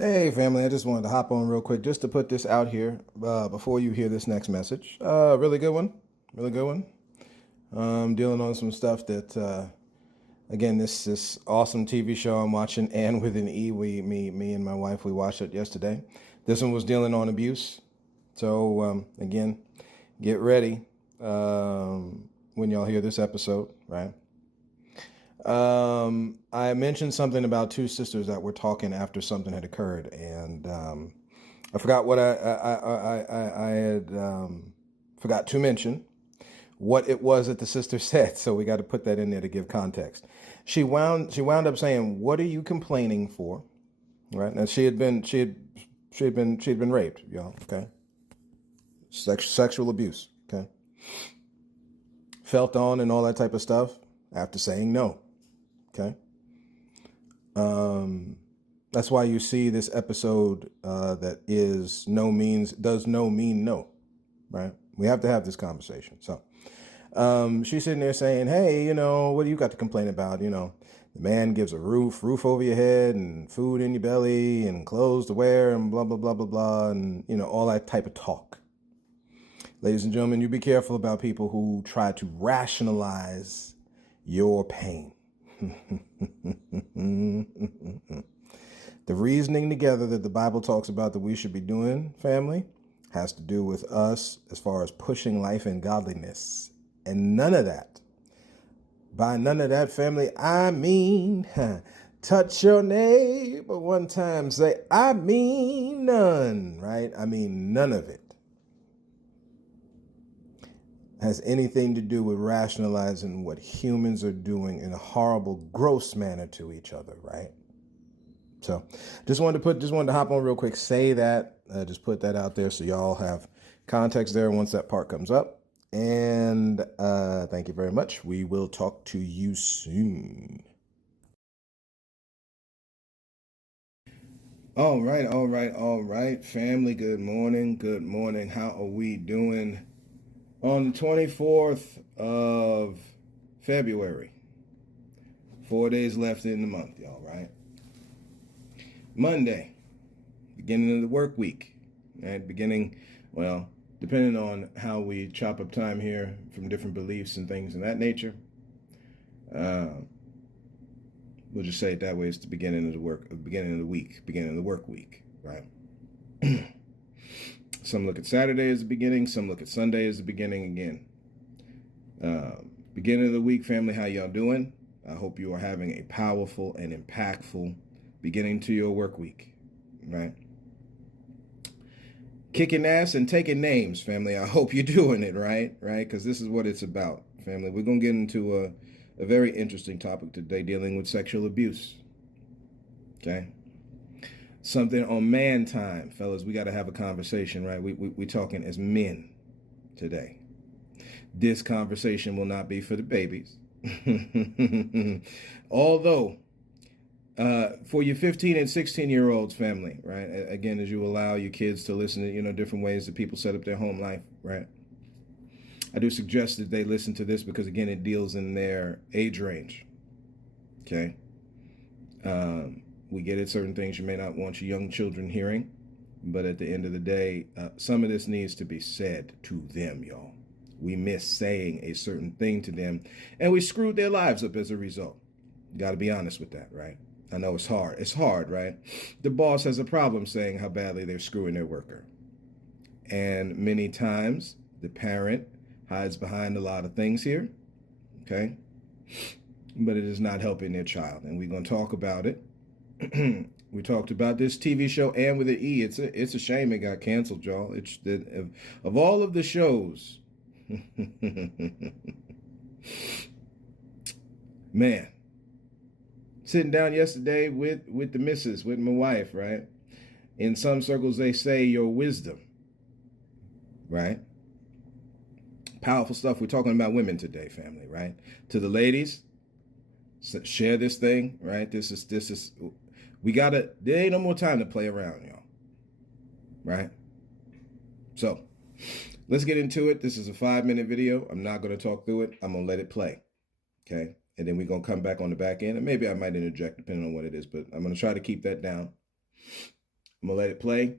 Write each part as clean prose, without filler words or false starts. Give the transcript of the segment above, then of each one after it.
Hey, family, I just wanted to hop on real quick just to put this out here before you hear this next message. Really good one. Really good one. Dealing on some stuff that, again, this awesome TV show I'm watching, and with an E, me and my wife, we watched it yesterday. This one was dealing on abuse. So, again, get ready when y'all hear this episode, right? I mentioned something about two sisters that were talking after something had occurred, and I forgot what I had forgot to mention what it was that the sister said. So we got to put that in there to give context. She wound up saying, "What are you complaining for?" Right? And she had been raped, y'all. Okay, sexual abuse. Okay, felt on and all that type of stuff after saying no. Okay. Um, that's why you see this episode that is no means does no mean no, right? We have to have this conversation. So she's sitting there saying, "Hey, what do you got to complain about? The man gives a roof over your head, and food in your belly, and clothes to wear, and blah blah blah blah blah, and all that type of talk." Ladies and gentlemen, you be careful about people who try to rationalize your pain. The reasoning together that the Bible talks about that we should be doing, family, has to do with us as far as pushing life and godliness. And none of that, by none of that, family, I mean, touch your neighbor one time, say, I mean none, right? I mean none of it has anything to do with rationalizing what humans are doing in a horrible, gross manner to each other, right? So just wanted to hop on real quick, say that, just put that out there so y'all have context there once that part comes up. And thank you very much. We will talk to you soon. All right, family. Good morning. Good morning. How are we doing on the 24th of February? 4 days left in the month, y'all, right? Monday, beginning of the work week, right? Well, depending on how we chop up time here from different beliefs and things of that nature, uh, we'll just say it that way. It's the beginning of the beginning of the work week, right? Some look at Saturday as the beginning, some look at Sunday as the beginning again. Beginning of the week, family, how y'all doing? I hope you are having a powerful and impactful beginning to your work week, right? Kicking ass and taking names, family. I hope you're doing it right, because this is what it's about, family. We're going to get into a very interesting topic today, dealing with sexual abuse, okay? Something on man time, fellas. We got to have a conversation, right? We talking as men today. This conversation will not be for the babies. Although, for your 15 and 16-year-olds, family, right? Again, as you allow your kids to listen to, different ways that people set up their home life, right? I do suggest that they listen to this because, again, it deals in their age range, okay? We get it, certain things you may not want your young children hearing, but at the end of the day, some of this needs to be said to them, y'all. We miss saying a certain thing to them, and we screwed their lives up as a result. You got to be honest with that, right? I know it's hard. It's hard, right? The boss has a problem saying how badly they're screwing their worker. And many times, the parent hides behind a lot of things here, okay? But it is not helping their child, and we're going to talk about it. We talked about this TV show, and with an E. It's a shame it got canceled, y'all. It's of all of the shows, man. Sitting down yesterday with the missus, with my wife, right? In some circles, they say your wisdom, right? Powerful stuff. We're talking about women today, family, right? To the ladies, share this thing, right? This is there ain't no more time to play around, y'all, right? So let's get into it. This is a 5-minute video. I'm not going to talk through it. I'm going to let it play, okay? And then we're going to come back on the back end, and maybe I might interject depending on what it is, but I'm going to try to keep that down. I'm going to let it play.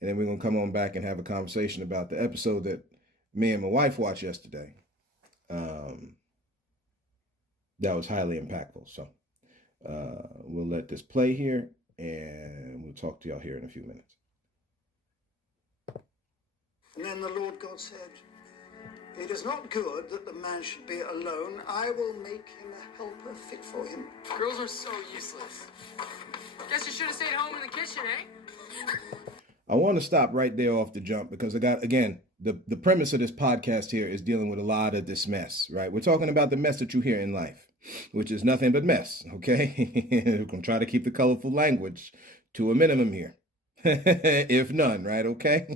And then we're going to come on back and have a conversation about the episode that me and my wife watched yesterday. That was highly impactful. So we'll let this play here, and we'll talk to y'all here in a few minutes. And then the Lord God said, "It is not good that the man should be alone. I will make him a helper fit for him." Girls are so useless. Guess you should have stayed home in the kitchen, eh? I want to stop right there off the jump because I got, again, the premise of this podcast here is dealing with a lot of this mess, right? We're talking about the mess that you hear in life, which is nothing but mess, okay? We're going to try to keep the colorful language to a minimum here, if none, right? Okay?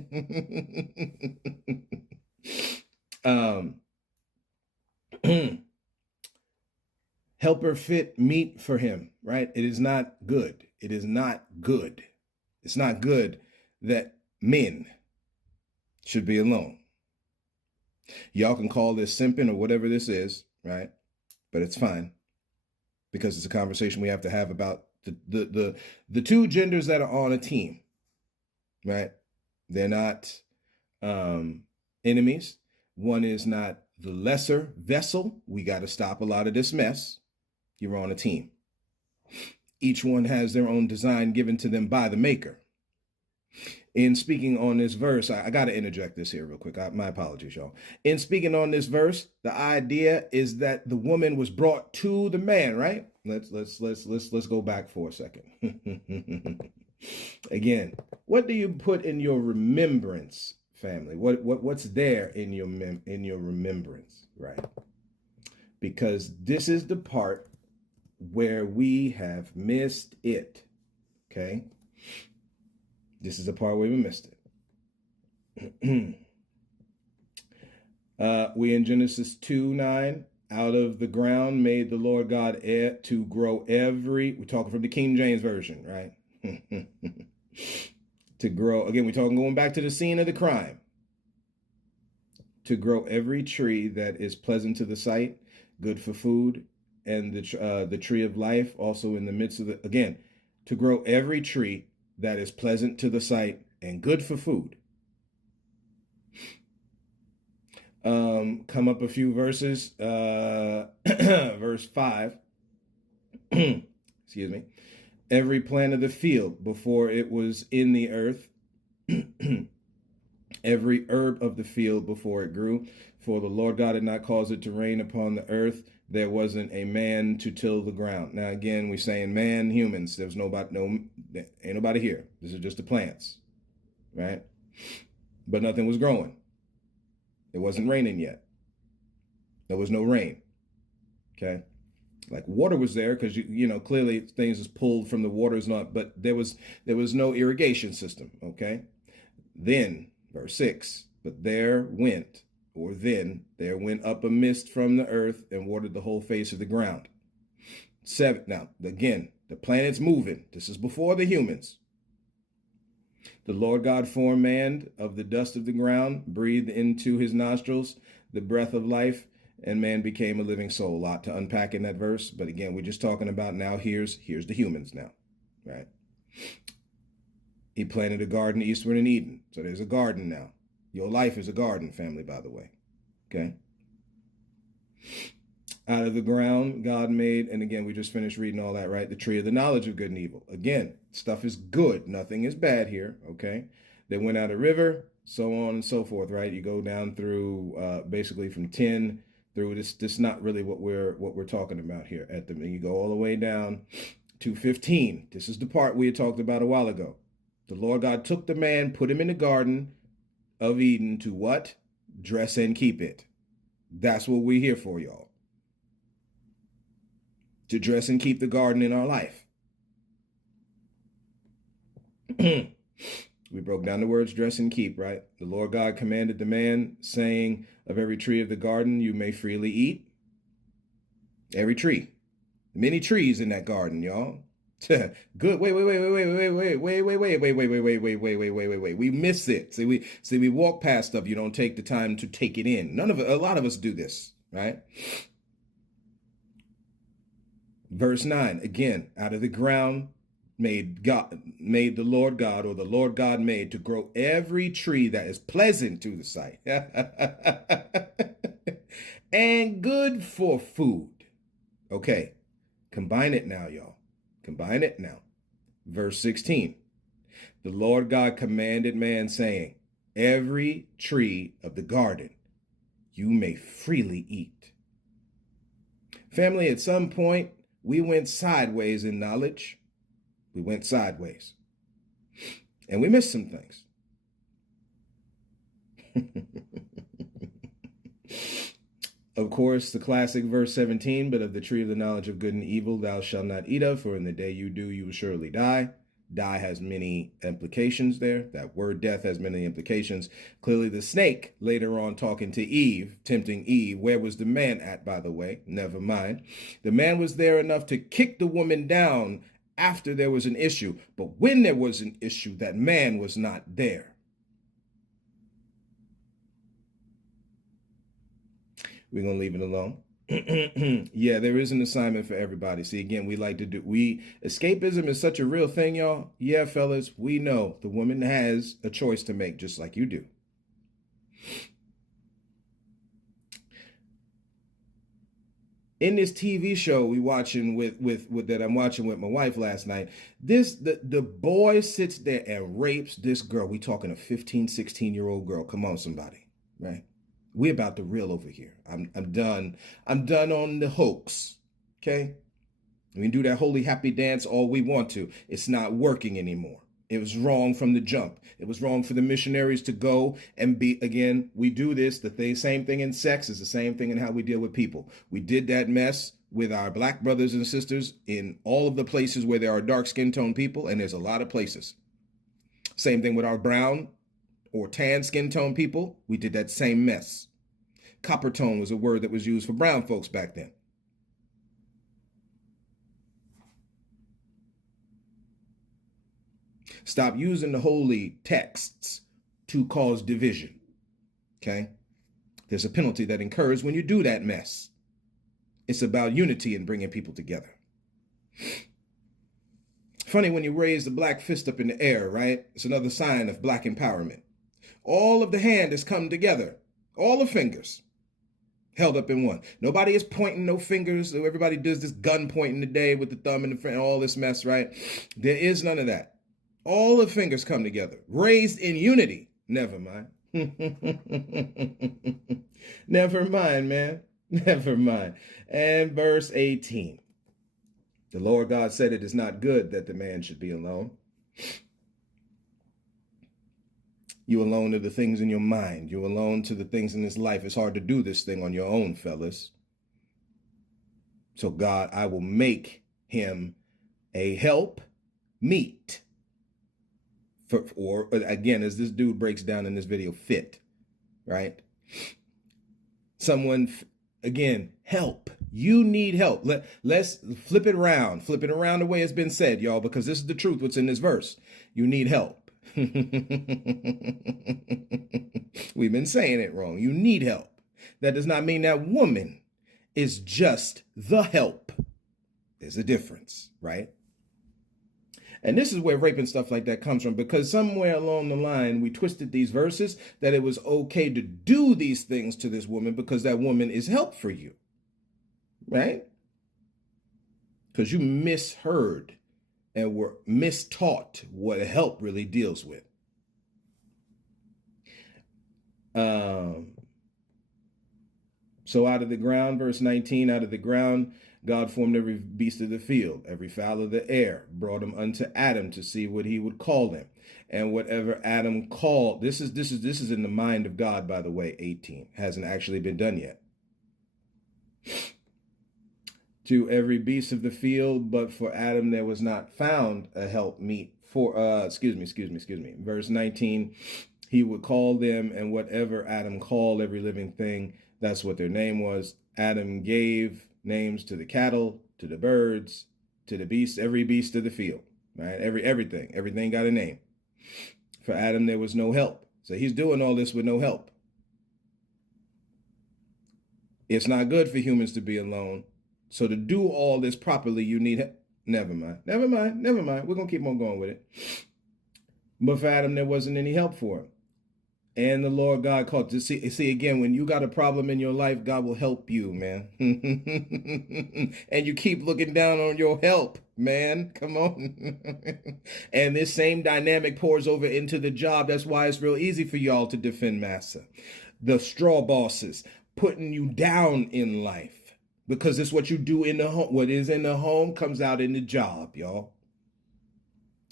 Helper fit meet for him, right? It is not good. It is not good. It's not good that men should be alone. Y'all can call this simping or whatever this is, right? But it's fine because it's a conversation we have to have about the two genders that are on a team, right? They're not enemies. One is not the lesser vessel. We got to stop a lot of this mess. You're on a team. Each one has their own design given to them by the maker. In speaking on this verse, I got to interject this here real quick. My apologies, y'all. In speaking on this verse, the idea is that the woman was brought to the man, right? Let's go back for a second. Again, what do you put in your remembrance, family? What's there in your remembrance, right? Because this is the part where we have missed it. Okay? This is the part where we missed it. We in Genesis 2:9, out of the ground made the Lord God to grow we're talking from the King James Version, right? To grow, again, we're talking going back to the scene of the crime. To grow every tree that is pleasant to the sight, good for food, and the tree of life also in the midst of to grow every tree that is pleasant to the sight and good for food. Come up a few verses. Verse 5. Excuse me. Every plant of the field before it was in the earth, every herb of the field before it grew, for the Lord God had not caused it to rain upon the earth. There wasn't a man to till the ground. Now, again, we're saying man, humans. There's ain't nobody here. This is just the plants, right? But nothing was growing. It wasn't raining yet. There was no rain, okay? Like water was there because clearly things is pulled from the waters, but there was no irrigation system, okay? Then, verse 6, but there went up a mist from the earth and watered the whole face of the ground. 7, now, again, the planet's moving. This is before the humans. The Lord God formed man of the dust of the ground, breathed into his nostrils the breath of life, and man became a living soul. A lot to unpack in that verse, but again, we're just talking about now here's the humans now, right? He planted a garden eastward in Eden. So there's a garden now. Your life is a garden, family, by the way. Okay? Out of the ground, God made, and again, we just finished reading all that, right? The tree of the knowledge of good and evil. Again, stuff is good. Nothing is bad here, okay? They went out a river, so on and so forth, right? You go down through basically from 10 through this not really what we're talking about here at the, you go all the way down to 15. This is the part we had talked about a while ago. The Lord God took the man, put him in the garden of Eden to what? Dress and keep it. That's what we're here for, y'all. To dress and keep the garden in our life. We broke down the words dress and keep, right? The Lord God commanded the man, saying, of every tree of the garden you may freely eat. Every tree. Many trees in that garden, y'all. Good. Wait. We miss it. See, we walk past stuff. You don't take the time to take it in. A lot of us do this, right? Verse 9, again, out of the ground made the Lord God, or the Lord God made, to grow every tree that is pleasant to the sight and good for food. Okay, combine it now, y'all. Combine it now. Verse 16. The Lord God commanded man, saying, every tree of the garden you may freely eat. Family, at some point, we went sideways in knowledge. We went sideways. And we missed some things. Of course, the classic verse 17, but of the tree of the knowledge of good and evil thou shalt not eat of, for in the day you do, you will surely die. Die has many implications there. That word death has many implications. Clearly, the snake later on talking to Eve, tempting Eve. Where was the man at, by the way? Never mind. The man was there enough to kick the woman down after there was an issue. But when there was an issue, that man was not there. We're going to leave it alone. Yeah, there is an assignment for everybody. See, again, escapism is such a real thing, y'all. Yeah, fellas, we know the woman has a choice to make just like you do. In this TV show I'm watching with my wife last night, the boy sits there and rapes this girl. We talking a 15, 16-year-old girl. Come on, somebody, right? We're about to reel over here. I'm done. I'm done on the hoax. Okay? We can do that holy happy dance all we want to. It's not working anymore. It was wrong from the jump. It was wrong for the missionaries to go and be, again, we do this. Same thing in sex is the same thing in how we deal with people. We did that mess with our black brothers and sisters in all of the places where there are dark skin tone people, and there's a lot of places. Same thing with our brown or tan skin tone people. We did that same mess. Copper tone was a word that was used for brown folks back then. Stop using the holy texts to cause division. Okay? There's a penalty that incurs when you do that mess. It's about unity and bringing people together. Funny when you raise the black fist up in the air, right? It's another sign of black empowerment. All of the hand has come together. All the fingers held up in one. Nobody is pointing no fingers. So everybody does this gun pointing today with the thumb and the front, all this mess, right? There is none of that. All the fingers come together, raised in unity. Never mind. Never mind, man. Never mind. And verse 18. The Lord God said, it is not good that the man should be alone. You alone to the things in your mind. You alone to the things in this life. It's hard to do this thing on your own, fellas. So God, I will make him a help meet. Or again, as this dude breaks down in this video, fit, right? Someone, again, help. You need help. Let's flip it around the way it's been said, y'all, because this is the truth, what's in this verse. You need help. We've been saying it wrong. You need help. That does not mean that woman is just the help. There's a difference, right? And this is where rape and stuff like that comes from, because somewhere along the line, we twisted these verses that it was okay to do these things to this woman because that woman is help for you, right? Because you misheard and were mistaught what help really deals with. So out of the ground, verse 19, out of the ground, God formed every beast of the field, every fowl of the air, brought him unto Adam to see what he would call them. And whatever Adam called, this is in the mind of God, by the way, 18, hasn't actually been done yet. To every beast of the field, but for Adam there was not found a help meet for, excuse me. Verse 19, he would call them, and whatever Adam called every living thing, that's what their name was. Adam gave names to the cattle, to the birds, to the beasts, every beast of the field, right? Everything got a name. For Adam, there was no help. So he's doing all this with no help. It's not good for humans to be alone. So to do all this properly, you need help. Never mind. Never mind. Never mind. We're going to keep on going with it. But for Adam, there wasn't any help for him. And the Lord God called to see again, when you got a problem in your life, God will help you, man. And you keep looking down on your help, man. Come on. And this same dynamic pours over into the job. That's why it's real easy for y'all to defend massa. The straw bosses putting you down in life, because it's what you do in the home. What is in the home comes out in the job, y'all.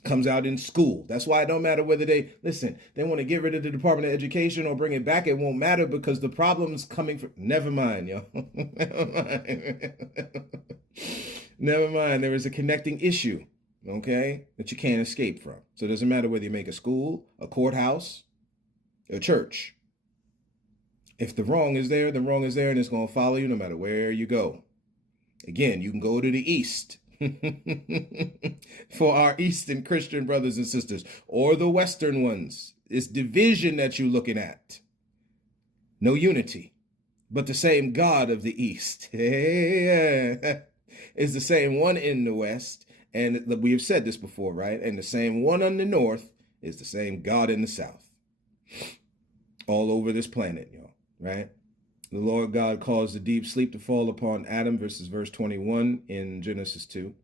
Comes out in school. That's why it don't matter whether they want to get rid of the Department of Education or bring it back. It won't matter, because the problem's coming from, never mind, yo. Never mind. Never mind. There is a connecting issue, okay, that you can't escape from. So it doesn't matter whether you make a school, a courthouse, a church. If the wrong is there, the wrong is there, and it's going to follow you no matter where you go. Again, you can go to the East. For our Eastern Christian brothers and sisters, or the Western ones, it's division that you're looking at. No unity, but the same God of the East is the same one in the West, and we have said this before, right? And the same one on the North is the same God in the South. All over this planet, y'all, right? The Lord God caused a deep sleep to fall upon Adam, verses verse 21 in Genesis 2.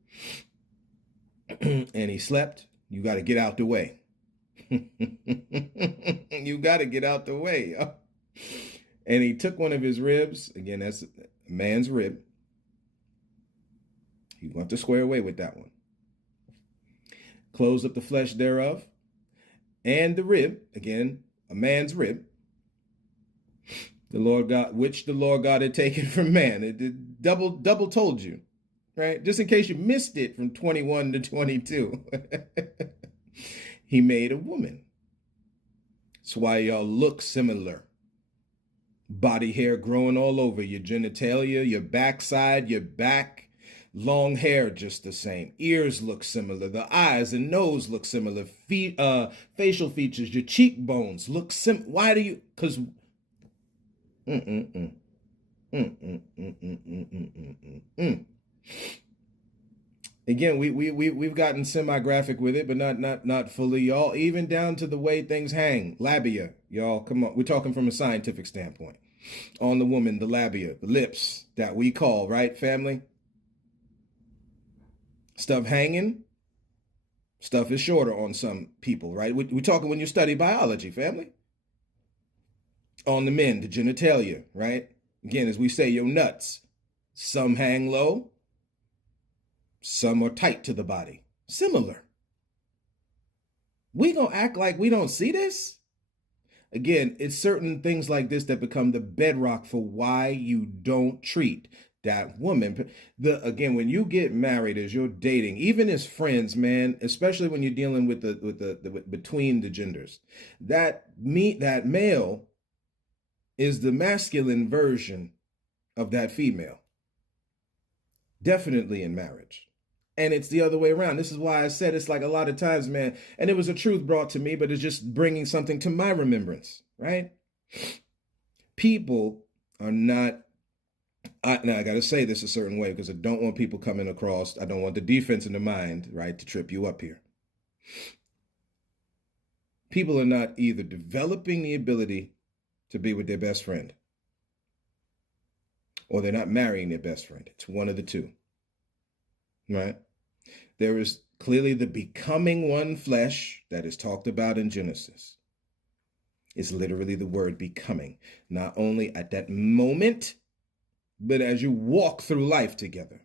And he slept. You got to get out the way. You got to get out the way. And he took one of his ribs. Again, that's a man's rib. You want to square away with that one. Close up the flesh thereof. And the rib, again, a man's rib. The Lord God, which the Lord God had taken from man. It double told you, right? Just in case you missed it from 21 to 22. He made a woman. That's why y'all look similar. Body hair growing all over your genitalia, your backside, your back. Long hair just the same. Ears look similar. The eyes and nose look similar. Facial features, your cheekbones look similar. Why do you? Because Again, we've gotten semi-graphic with it, but not fully, y'all. Even down to the way things hang, labia, y'all. Come on, we're talking from a scientific standpoint. On the woman, the labia, the lips that we call, right, family? Stuff hanging, stuff is shorter on some people, right? We're talking when you study biology, family. On the men, the genitalia, right? Again, as we say, your nuts. Some hang low. Some are tight to the body. Similar. We gonna act like we don't see this? Again, it's certain things like this that become the bedrock for why you don't treat that woman. Again, when you get married, as you're dating, even as friends, man, especially when you're dealing with the between the genders, that male is the masculine version of that female. Definitely in marriage. And it's the other way around. This is why I said it's like a lot of times, man, and it was a truth brought to me, but it's just bringing something to my remembrance, right? People are not, now I got to say this a certain way because I don't want people coming across, I don't want the defense in the mind, right, to trip you up here. People are not either developing the ability to be with their best friend, or they're not marrying their best friend. It's one of the two, right? There is clearly the becoming one flesh that is talked about in Genesis. It's literally the word becoming, not only at that moment, but as you walk through life together,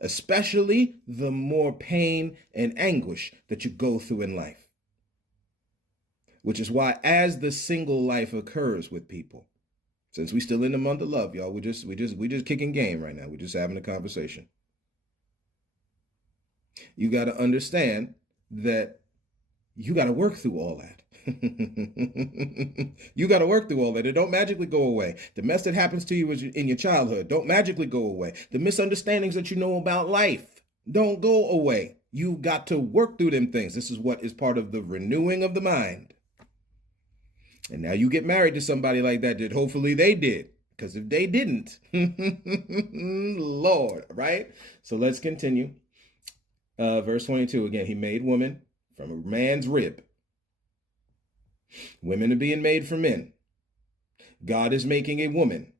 especially the more pain and anguish that you go through in life. Which is why, as the single life occurs with people, since we still in the month of love, y'all, we just kicking game right now. We're just having a conversation. You got to understand that you got to work through all that. You got to work through all that. It don't magically go away. The mess that happens to you in your childhood don't magically go away. The misunderstandings that you know about life don't go away. You got to work through them things. This is what is part of the renewing of the mind. And now you get married to somebody like that hopefully they did. Because if they didn't, Lord, right? So let's continue. Verse 22 again, he made woman from a man's rib. Women are being made for men. God is making a woman.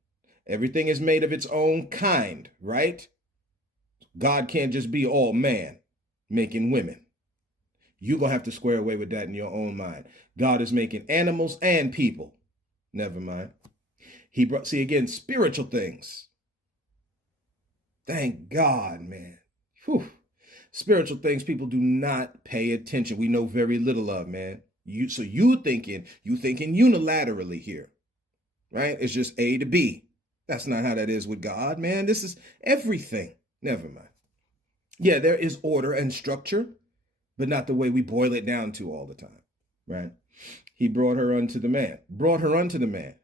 Everything is made of its own kind, right? God can't just be all man making women. You're going to have to square away with that in your own mind. God is making animals and people. Never mind. He brought, see again, spiritual things. Thank God, man. Whew. Spiritual things people do not pay attention. We know very little of, man. So you thinking unilaterally here, right? It's just A to B. That's not how that is with God, man. This is everything. Never mind. Yeah, there is order and structure, but not the way we boil it down to all the time, right? He brought her unto the man. Brought her unto the man.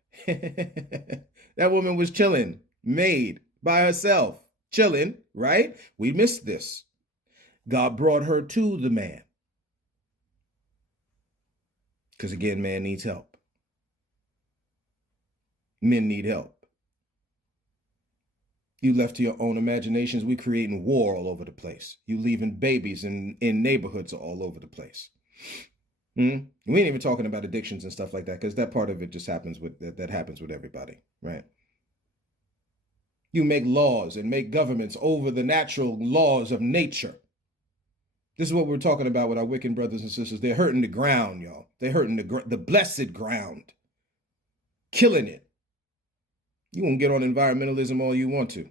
That woman was chilling, made by herself, chilling, right? We missed this. God brought her to the man. Because again, man needs help. Men need help. You left to your own imaginations, we creating war all over the place. You leaving babies in neighborhoods all over the place. We ain't even talking about addictions and stuff like that, because that part of it just happens with that happens with everybody, right? You make laws and make governments over the natural laws of nature. This is what we're talking about with our Wiccan brothers and sisters. They're hurting the ground, y'all. They're hurting the blessed ground. Killing it. You won't get on environmentalism all you want to.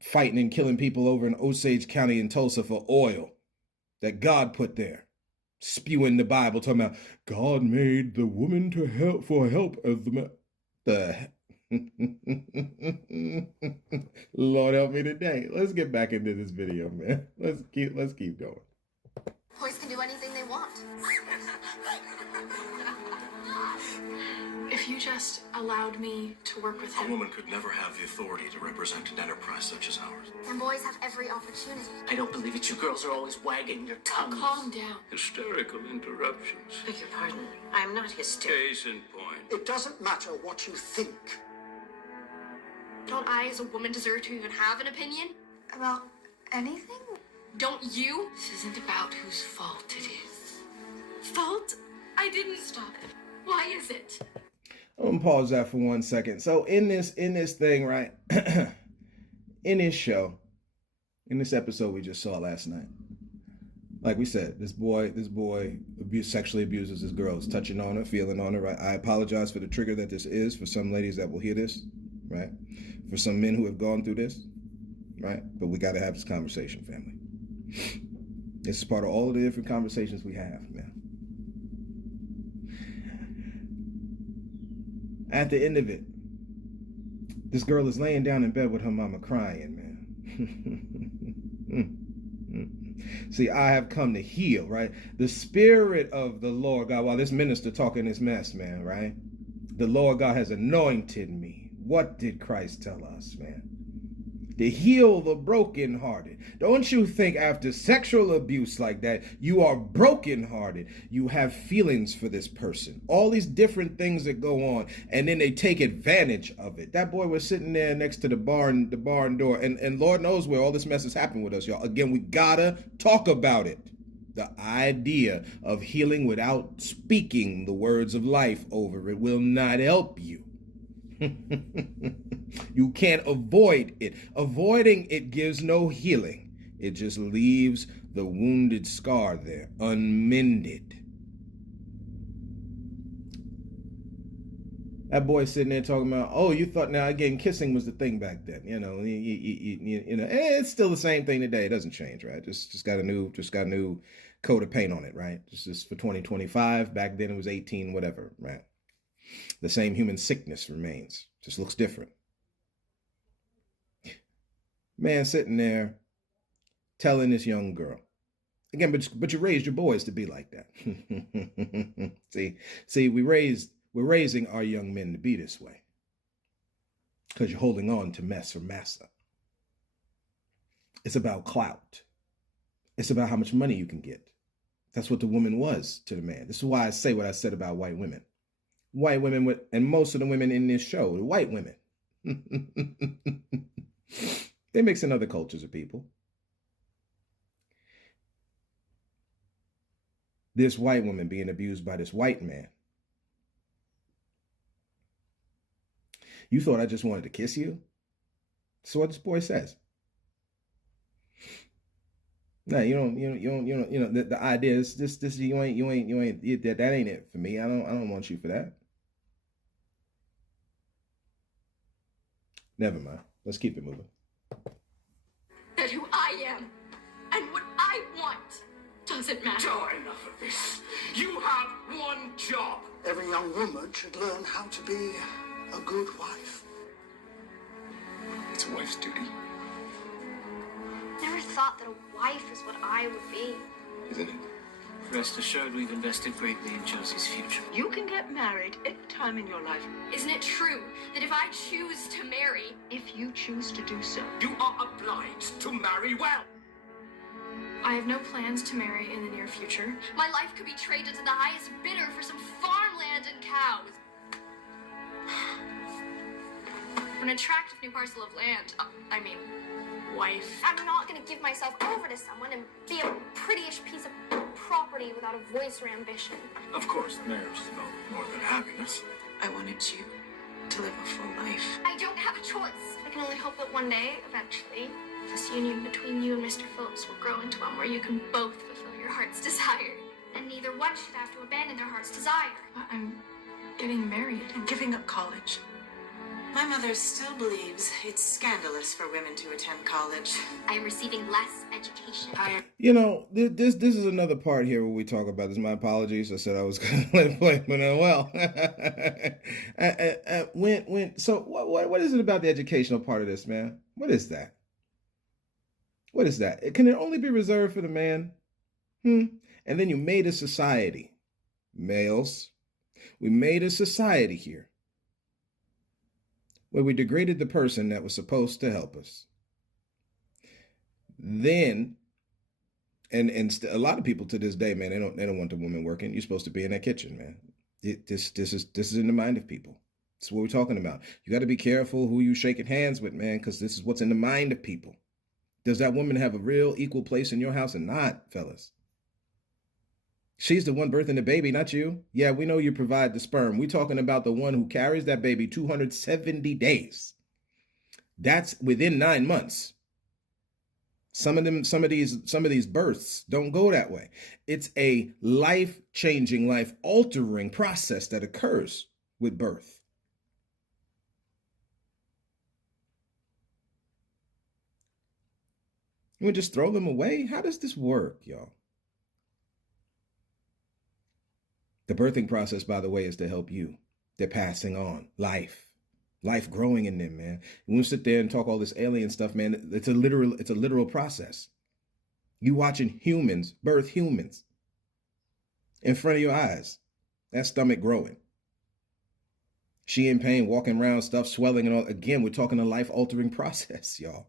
Fighting and killing people over in Osage County in Tulsa for oil that God put there. Spewing the Bible, talking about God made the woman to help as the man. Lord help me today. Let's get back into this video, man. Let's keep going. Boys can do anything they want. If you just allowed me to work with A him. woman could never have the authority to represent an enterprise such as ours. And boys have every opportunity. I don't believe it. You girls are always wagging your tongues. Calm down. Hysterical interruptions. Beg your pardon. I'm not hysterical. Case in point. It doesn't matter what you think. Don't I, as a woman, deserve to even have an opinion? About anything? Don't you? This isn't about whose fault it is. Fault? I didn't stop it. Why is it? I'm gonna pause that for 1 second. So in this thing, right? In this show, in this episode we just saw last night, like we said, this boy sexually abuses this girl. Is touching on her, feeling on her, right? I apologize for the trigger that this is for some ladies that will hear this, right? For some men who have gone through this, right? But we got to have this conversation, family. This is part of all of the different conversations we have, man. At the end of it, this girl is laying down in bed with her mama crying, man. See, I have come to heal, right? The Spirit of the Lord God, while this minister talking this mess, man, right? The Lord God has anointed me. What did Christ tell us, man? To heal the brokenhearted. Don't you think after sexual abuse like that, you are brokenhearted. You have feelings for this person. All these different things that go on, and then they take advantage of it. That boy was sitting there next to the barn door, and Lord knows where all this mess has happened with us, y'all. Again, we gotta talk about it. The idea of healing without speaking the words of life over it will not help you. You can't avoid it. Avoiding it gives no healing. It just leaves the wounded scar there, unmended. That boy sitting there talking about, oh, you thought now again kissing was the thing back then, you know, it's still the same thing today. It doesn't change, right? Just got a new coat of paint on it, right? Just for 2025. Back then it was 18, whatever, right? The same human sickness remains, just looks different. Man sitting there telling this young girl, again, but you raised your boys to be like that. See, we're raising our young men to be this way because you're holding on to mess or massa. It's about clout. It's about how much money you can get. That's what the woman was to the man. This is why I say what I said about white women. White women, and most of the women in this show, the white women. They mix in other cultures of people. this white woman being abused by this white man. You thought I just wanted to kiss you? That's what this boy says. No, the idea is this that ain't it for me. I don't want you for that. Never mind. Let's keep it moving. That who I am and what I want doesn't matter. Oh, enough of this. You have one job. Every young woman should learn how to be a good wife. It's a wife's duty, Never thought that a wife is what I would be. isn't it? Rest assured, we've invested greatly in Josie's future. You can get married any time in your life Isn't it true that if I choose to marry, if you choose to do so. You are obliged to marry well. I have no plans to marry in the near future. My life could be traded to the highest bidder for some farmland and cows. An attractive new parcel of land. Wife. I'm not gonna give myself over to someone and be a prettyish piece of property without a voice or ambition. Of course, marriage is about more than happiness. I wanted you to live a full life. I don't have a choice. I can only hope that one day, eventually, this union between you and Mr. Phillips will grow into one where you can both fulfill your heart's desire. And neither one should have to abandon their heart's desire. I'm getting married. And giving up college. My mother still believes it's scandalous for women to attend college. I am receiving less education. This is another part here where we talk about this. My apologies. I said I was going to play, but well. So what is it about the educational part of this, man? What is that? What is that? Can it only be reserved for the man? And then you made a society, males. We made a society here where we degraded the person that was supposed to help us. Then, a lot of people to this day, man, they don't want the woman working. You're supposed to be in that kitchen, man. This is in the mind of people. That's what we're talking about. You got to be careful who you shaking hands with, man, because this is what's in the mind of people. Does that woman have a real equal place in your house or not, fellas? She's the one birthing the baby, not you. Yeah, we know you provide the sperm. We're talking about the one who carries that baby 270 days. That's within 9 months. Some of these births don't go that way. It's a life-changing, life-altering process that occurs with birth. You would just throw them away? How does this work, y'all? The birthing process, by the way, is to help you. They're passing on life growing in them, man. When we sit there and talk all this alien stuff, man, it's a literal process. You watching humans birth humans in front of your eyes. That stomach growing. She in pain, walking around, stuff swelling and all. Again, we're talking a life-altering process, y'all.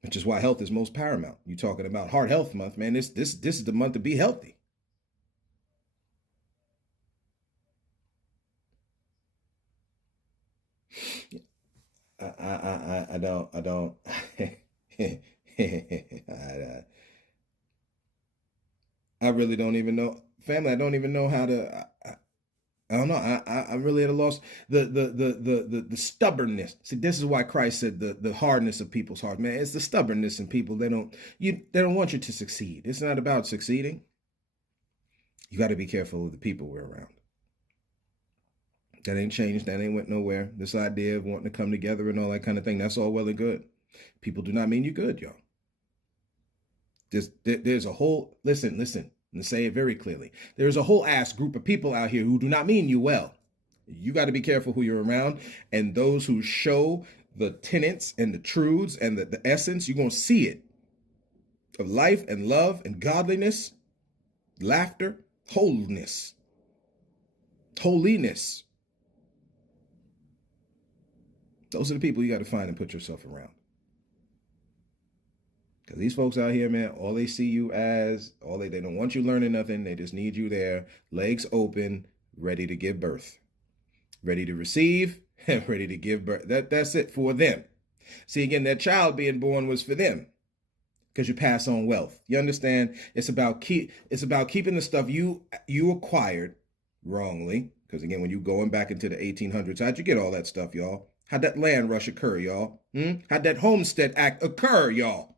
Which is why health is most paramount. You're talking about Heart Health Month, man. This is the month to be healthy. I don't. I really don't even know, family. I don't even know how to. I don't know. I'm really at a loss. The stubbornness. See, this is why Christ said the hardness of people's hearts, man. It's the stubbornness in people. They don't want you to succeed. It's not about succeeding. You got to be careful of the people we're around. That ain't changed. That ain't went nowhere. This idea of wanting to come together and all that kind of thing, that's all well and good. People do not mean you good, y'all. There's a whole, listen, and say it very clearly. There's a whole ass group of people out here who do not mean you well. You got to be careful who you're around. And those who show the tenets and the truths and the essence, you're going to see it. Of life and love and godliness, laughter, holiness. Those are the people you got to find and put yourself around. Because these folks out here, man, all they see you as, they don't want you learning nothing. They just need you there, legs open, ready to give birth, ready to receive, and ready to give birth. That's it for them. See, again, that child being born was for them. because you pass on wealth. You understand? It's about keeping the stuff you acquired wrongly. Because again, when you going back into the 1800s, how'd you get all that stuff, y'all? How'd that land rush occur, y'all? How'd that Homestead Act occur, y'all?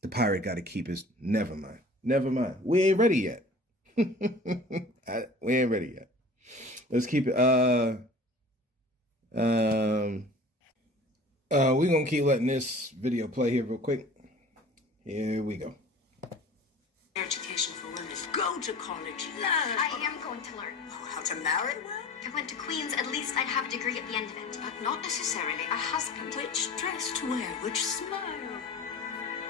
The pirate got to keep his... Never mind. We ain't ready yet. We ain't ready yet. Let's keep it... we're going to keep letting this video play here real quick. Here we go. Education for women. Go to college. I am going to learn. Oh, how to marry well? If I went to Queen's, at least I'd have a degree at the end of it. But not necessarily a husband. Which dress to wear, which smile.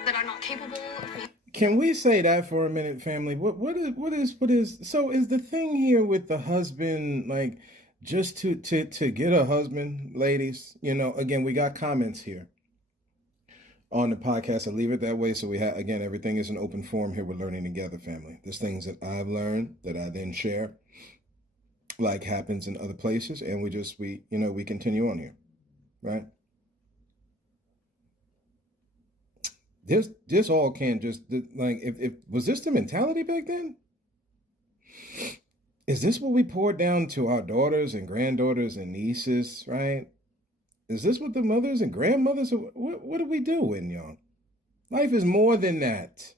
That I'm not capable of... Can we say that for a minute, family? What is so is the thing here with the husband, like, just to get a husband, ladies? You know, again, we got comments here on the podcast. I leave it that way. So we have, again, everything is an open forum here. We're learning together, family. There's things that I've learned that I then share, like happens in other places. And we continue on here, right? This all can't just, like, if was this the mentality back then? Is this what we poured down to our daughters and granddaughters and nieces, right? Is this what the mothers and grandmothers, what are we doing, y'all? Life is more than that,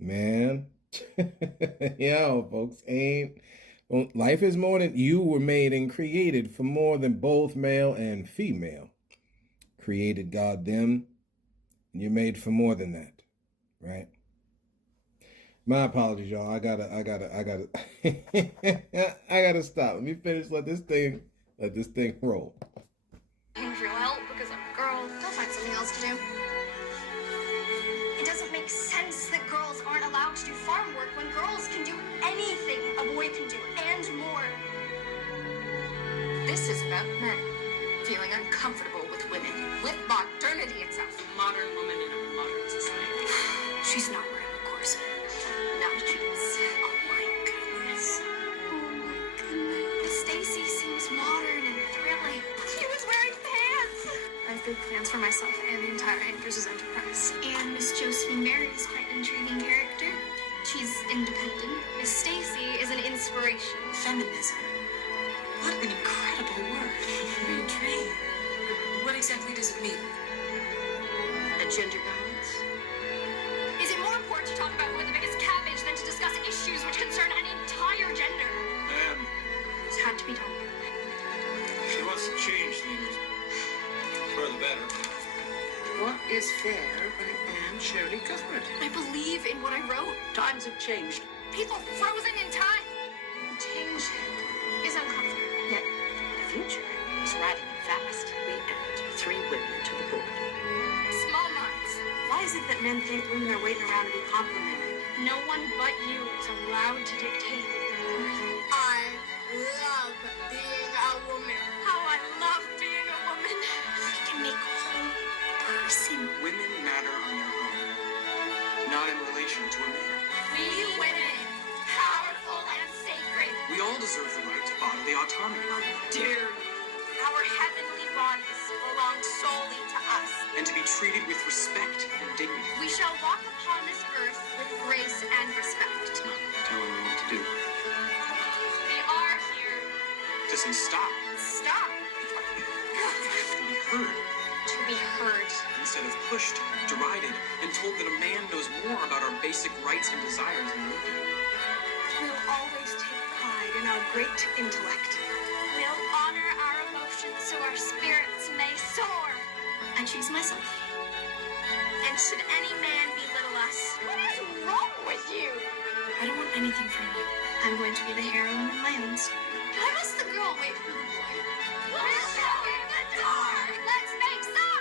man. Yo, folks, life is more than, you were made and created for more than both male and female. Created God them. You're made for more than that, right? My apologies, y'all. I gotta stop. Let me finish. Let this thing roll. For your help because I'm a girl. Go find something else to do. It doesn't make sense that girls aren't allowed to do farm work when girls can do anything a boy can do and more. This is about men feeling uncomfortable with women, with modernity itself. Modern woman in a modern society. She's not wearing a corset. Not a chance. Oh my goodness. Miss Stacy seems modern and thrilling. She was wearing pants. I have big plans for myself and the entire Andrews' enterprise. And Miss Josephine Mary is quite an intriguing character. She's independent. Miss Stacy is an inspiration. Feminism. What an incredible word. Intrigue. What exactly does it mean? A gender balance. Is it more important to talk about who had the biggest cabbage than to discuss issues which concern an entire gender? This had to be done. She wants to change things for the better. What is fair when I am Shirley Cuthbert? I believe in what I wrote. Times have changed. People frozen in time. Change is uncomfortable. Yet the future is riding fast. We add 3 women to the board. Small minds. Why is it that men think women are waiting around to be complimented? No one but you is allowed to dictate. I love being a woman. How I love being a woman. We can make a whole person. Women matter on their own, not in relation to a man. We women, powerful and sacred. We all deserve the right to bodily autonomy. How dare you? Our heavenly bodies belong solely to us. And to be treated with respect and dignity. We shall walk upon this earth with grace and respect. Not telling me what to do. We are here. To say stop. Stop. To be heard. To be heard. Instead of pushed, derided, and told that a man knows more about our basic rights and desires than we do. We'll always take pride in our great intellect. We'll honor our emotions so our spirits may soar. I choose myself. And should any man belittle us, what is wrong with you? I don't want anything from you. I'm going to be the heroine of my own story. Why must the girl wait for the boy? We'll show him the door! Let's make some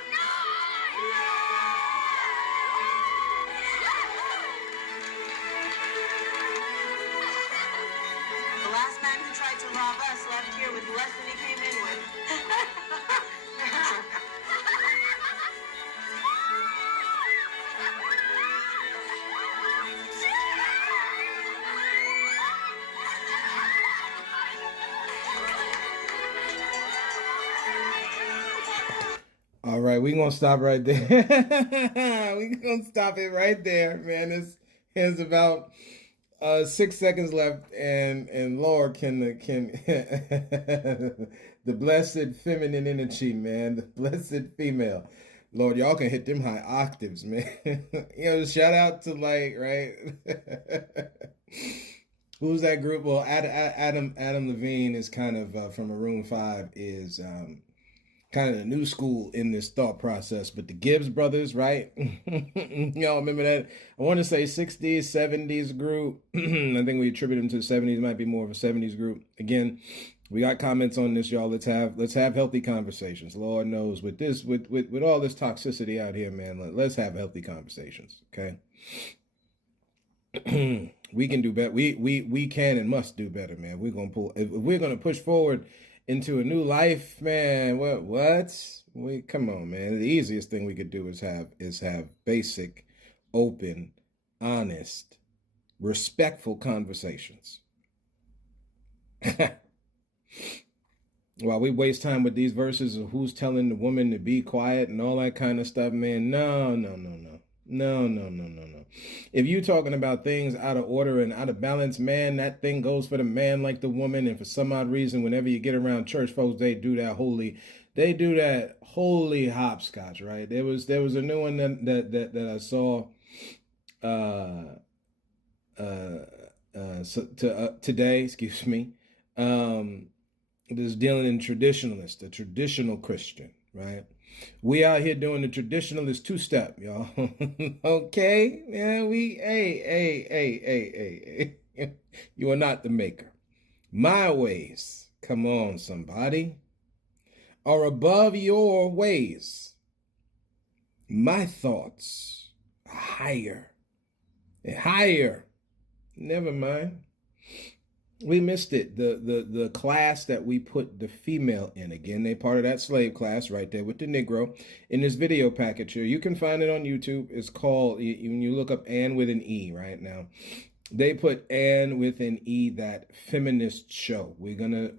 The last man who tried to rob us left here with less than he came in with. right, we're gonna stop right there. We're gonna stop it right there, man. There's about 6 seconds left, and Lord, can the blessed feminine energy, man, the blessed female, Lord, y'all can hit them high octaves, man. Shout out to right. Who's that group? Well, Adam Levine is kind of from Maroon 5 is kind of the new school in this thought process. But the Gibbs brothers, right? Y'all remember that? I want to say 60s, 70s group. I think we attribute them to the 70s. It might be more of a 70s group. Again, we got comments on this, y'all. Let's have healthy conversations. Lord knows with this, with all this toxicity out here, man. Let's have healthy conversations, okay? We can do better. We can and must do better, man. If we're gonna push forward into a new life, man. What? Come on, man. The easiest thing we could do is have basic, open, honest, respectful conversations. While we waste time with these verses of who's telling the woman to be quiet and all that kind of stuff, man. No. If you're talking about things out of order and out of balance, man, that thing goes for the man like the woman. And for some odd reason, whenever you get around church folks, they do that holy hopscotch, right? There was a new one that I saw today, excuse me. This dealing in traditionalist, a traditional Christian, right? We out here doing the traditionalist two-step, y'all. Okay? Yeah, hey. You are not the maker. My ways, come on, somebody, are above your ways. My thoughts are higher and higher. Never mind. We missed it. The class that we put the female in, again, they part of that slave class right there with the Negro in this video package here. You can find it on YouTube. It's called, when you look up Anne with an E right now, they put Anne with an E, that feminist show. We're gonna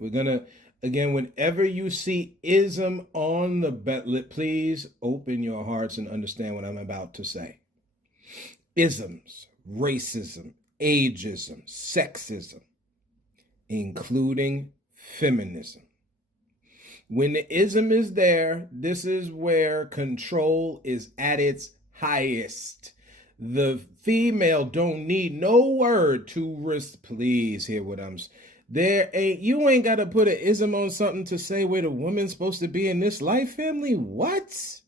again, whenever you see ism on the ballot, please open your hearts and understand what I'm about to say. Isms, racism, ageism, sexism, including feminism. When the ism is there, this is where control is at its highest. The female don't need no word to please hear what I'm you ain't got to put an ism on something to say where the woman's supposed to be in this life, family. What?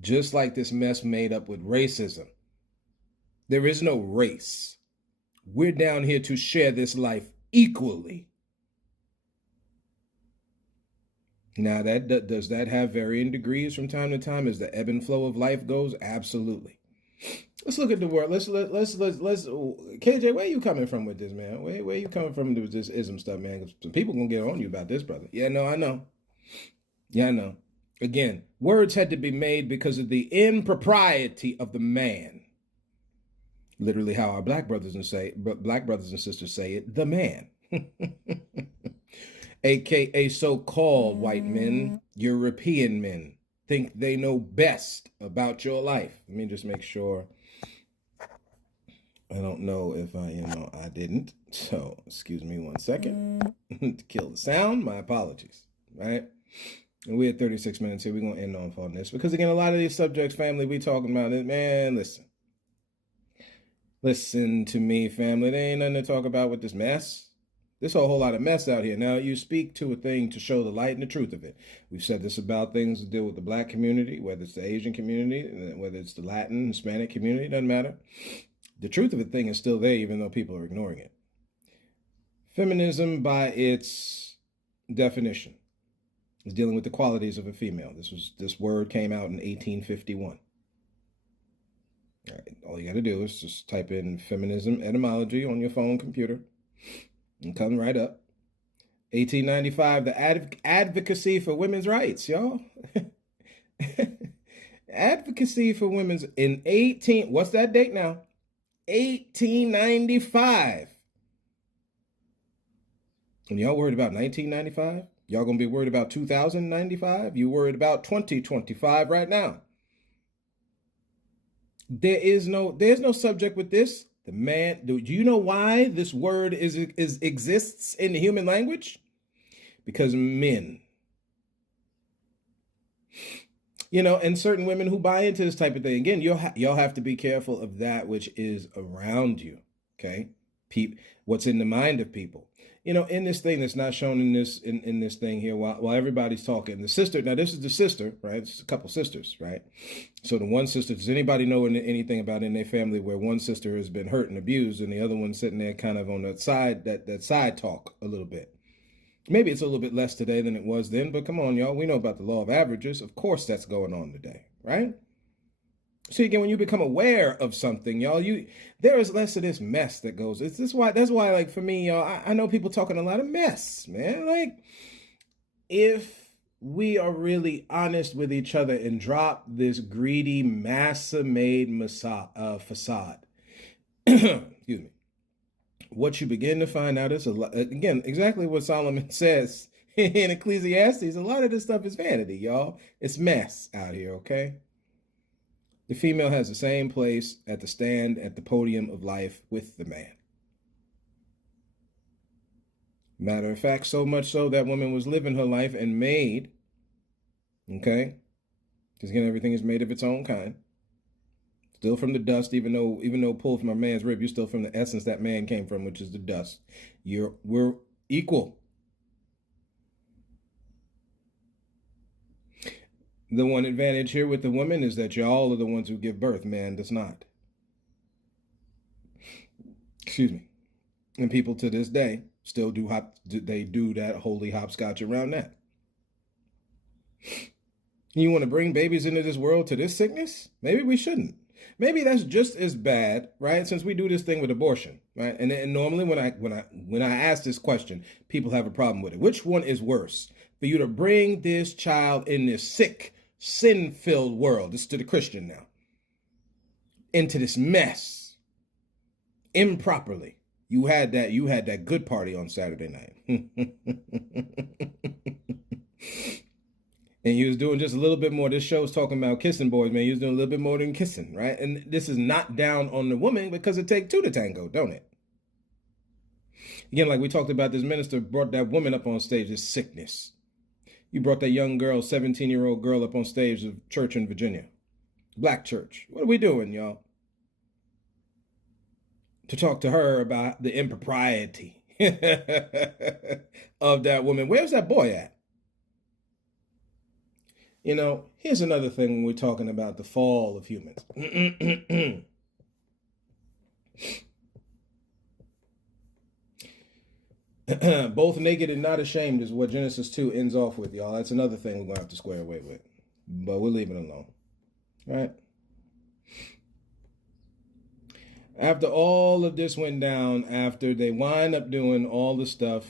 Just like this mess made up with racism. There is no race. We're down here to share this life equally. Now, does that have varying degrees from time to time as the ebb and flow of life goes? Absolutely. Let's look at the word. Let's KJ, where you coming from with this, man? Where you coming from with this ism stuff, man? Some people gonna get on you about this, brother. Yeah, no, I know. Yeah, I know. Again, words had to be made because of the impropriety of the man. Literally how our black brothers and sisters say it, the man. AKA so-called white men, European men, think they know best about your life. Let me just make sure. I don't know if I didn't. So, excuse me 1 second. To kill the sound, my apologies, right? And we're at 36 minutes here. We're going to end off on this. Because, again, a lot of these subjects, family, we talking about it. Man, listen. Listen to me, family. There ain't nothing to talk about with this mess. There's a whole lot of mess out here. Now, you speak to a thing to show the light and the truth of it. We've said this about things to deal with the black community, whether it's the Asian community, whether it's the Latin, Hispanic community, doesn't matter. The truth of the thing is still there, even though people are ignoring it. Feminism, by its definition, is dealing with the qualities of a female. This word came out in 1851. All right, all you got to do is just type in feminism etymology on your phone computer and come right up. 1895, the advocacy for women's rights, y'all. Advocacy for women's what's that date now? 1895. And y'all worried about 1995? Y'all gonna be worried about 2095? You worried about 2025 right now. There's no subject with this. The man, do you know why this word exists in the human language? Because men. And certain women who buy into this type of thing. Again, y'all have to be careful of that which is around you. Okay? What's in the mind of people. In this thing that's not shown in this thing here while everybody's talking. The sister, now this is the sister, right? It's a couple sisters, right? So the one sister, does anybody know anything about in their family where one sister has been hurt and abused and the other one's sitting there kind of on that side, that side talk a little bit? Maybe it's a little bit less today than it was then, but come on, y'all. We know about the law of averages. Of course that's going on today, right? See, again, when you become aware of something, y'all, there is less of this mess that goes. That's why, like, for me, y'all, I know people talking a lot of mess, man. Like, if we are really honest with each other and drop this greedy, massa-made facade, excuse me, what you begin to find out is, again, exactly what Solomon says in Ecclesiastes. A lot of this stuff is vanity, y'all. It's mess out here, okay? The female has the same place at the stand at the podium of life with the man. Matter of fact, so much so that woman was living her life and made, okay? Because again, everything is made of its own kind. Still from the dust, even though pulled from a man's rib, you're still from the essence that man came from, which is the dust. We're equal. The one advantage here with the woman is that y'all are the ones who give birth. Man does not. Excuse me. And people to this day still do that holy hopscotch around that. You want to bring babies into this world to this sickness? Maybe we shouldn't. Maybe that's just as bad, right? Since we do this thing with abortion, right? And normally when I ask this question, people have a problem with it. Which one is worse? For you to bring this child in this sick, sin-filled world, this is to the Christian now, into this mess improperly. You had that good party on Saturday night. And you was doing just a little bit more. This show's talking about kissing boys, man. You was doing a little bit more than kissing, right? And this is not down on the woman because it takes two to tango, don't it? Again, like we talked about, this minister brought that woman up on stage, this sickness. You brought that young girl, 17-year-old girl up on stage of church in Virginia. Black church. What are we doing, y'all? To talk to her about the impropriety of that woman. Where's that boy at? Here's another thing when we're talking about the fall of humans. Both naked and not ashamed is what Genesis 2 ends off with, y'all. That's another thing we're going to have to square away with. But we'll leave it alone. All right? After all of this went down, after they wind up doing all the stuff,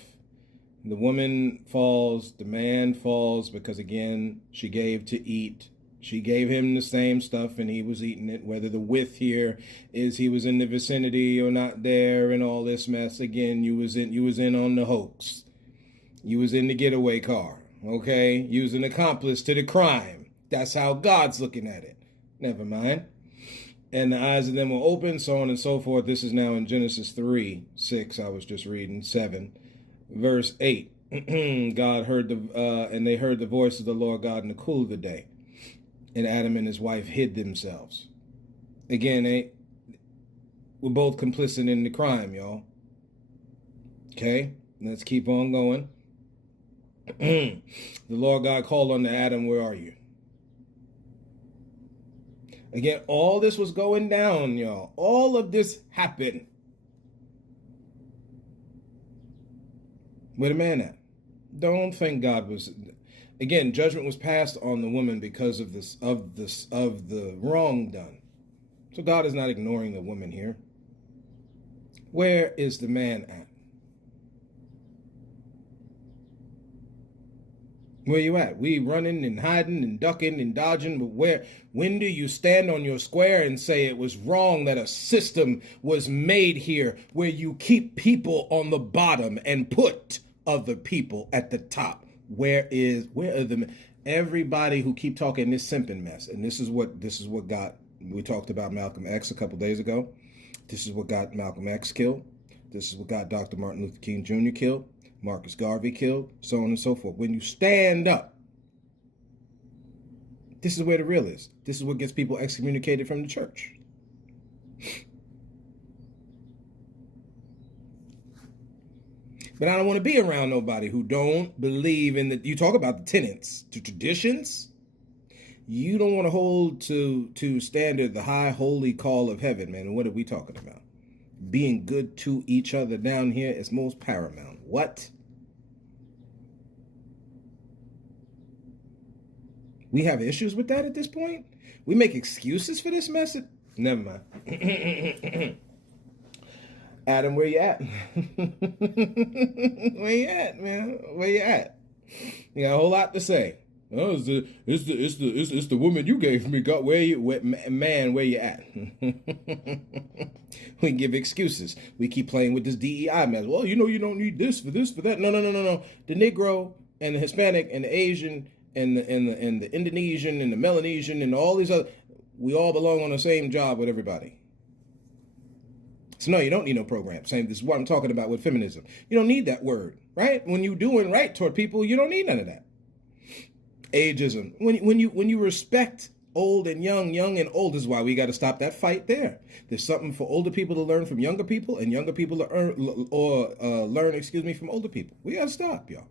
the woman falls, the man falls, because again, she gave to eat. She gave him the same stuff and he was eating it. Whether the with here is he was in the vicinity or not there and all this mess. Again, you was in on the hoax. You was in the getaway car. Okay? You was an accomplice to the crime. That's how God's looking at it. Never mind. And the eyes of them were open, so on and so forth. This is now in Genesis 3:6. I was just reading 7. Verse 8, God heard and they heard the voice of the Lord God in the cool of the day. And Adam and his wife hid themselves. Again, we're both complicit in the crime, y'all. Okay, let's keep on going. The Lord God called unto Adam, where are you? Again, all this was going down, y'all. All of this happened. Where the man at? Don't think God was. Again, judgment was passed on the woman because of the wrong done. So God is not ignoring the woman here. Where is the man at? Where you at? We running and hiding and ducking and dodging, but when do you stand on your square and say it was wrong that a system was made here where you keep people on the bottom and put other people at the top? Where are the everybody who keep talking this simping mess? And this is what got, we talked about Malcolm X a couple days ago. This is what got Malcolm X killed. This is what got Dr. Martin Luther King Jr. killed, Marcus Garvey killed, so on and so forth. When you stand up, this is where the real is. This is what gets people excommunicated from the church. But I don't want to be around nobody who don't believe in the, you talk about the tenets, the traditions. You don't want to hold to standard the high holy call of heaven, man. And what are we talking about? Being good to each other down here is most paramount. What? We have issues with that at this point? We make excuses for this message? Never mind. Adam, where you at? Where you at, man? Where you at? You got a whole lot to say. Oh, it's the woman you gave me. God, where you at? We give excuses. We keep playing with this DEI mess. Well, you don't need this, for that. No. The Negro and the Hispanic and the Asian and the Indonesian and the Melanesian and all these other, we all belong on the same job with everybody. So no, you don't need no program. Same, this is what I'm talking about with feminism. You don't need that word, right? When you're doing right toward people, you don't need none of that. Ageism. When you respect old and young and old, is why we got to stop that fight there. There's something for older people to learn from younger people, and younger people to learn from older people. We got to stop, y'all.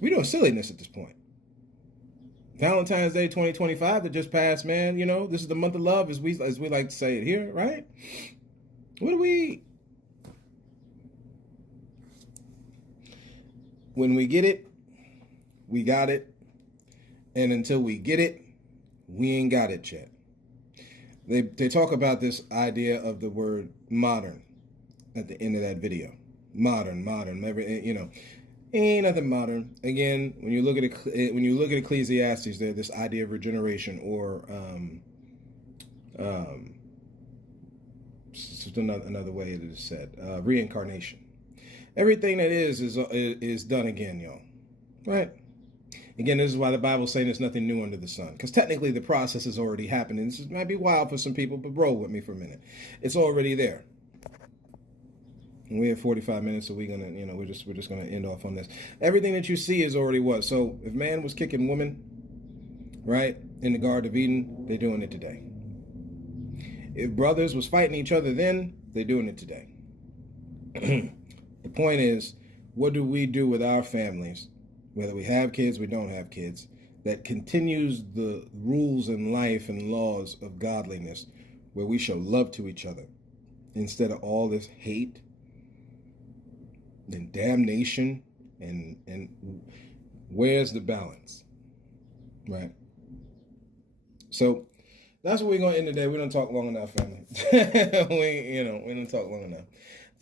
We're doing silliness at this point. Valentine's Day 2025 that just passed, man. You know, this is the month of love, as we like to say it here, right? When we get it, we got it. And until we get it, we ain't got it yet. They talk about this idea of the word modern at the end of that video. Modern, ain't nothing modern. Again, when you look at Ecclesiastes, there's this idea of regeneration or another way it is said, reincarnation. Everything that is done again, y'all. Right? Again, this is why the Bible's saying there's nothing new under the sun. Because technically the process has already happened. And this might be wild for some people, but roll with me for a minute. It's already there. And we have 45 minutes, so we're just gonna end off on this. Everything that you see is already was. So if man was kicking woman, right, in the Garden of Eden, they're doing it today. If brothers was fighting each other then, they're doing it today. The point is, what do we do with our families, whether we have kids, we don't have kids, that continues the rules in life and laws of godliness, where we show love to each other instead of all this hate and damnation, and where's the balance, right? So that's what we're going to end today. We don't talk long enough, family. we don't talk long enough.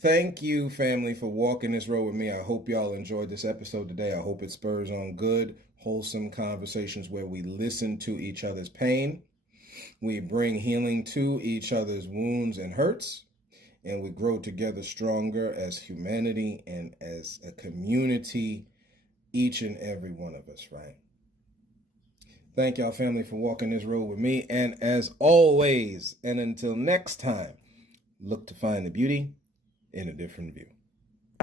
Thank you, family, for walking this road with me. I hope y'all enjoyed this episode today. I hope it spurs on good, wholesome conversations where we listen to each other's pain, we bring healing to each other's wounds and hurts, and we grow together stronger as humanity and as a community, each and every one of us, right? Thank y'all, family, for walking this road with me. And as always, and until next time, look to find the beauty in a different view.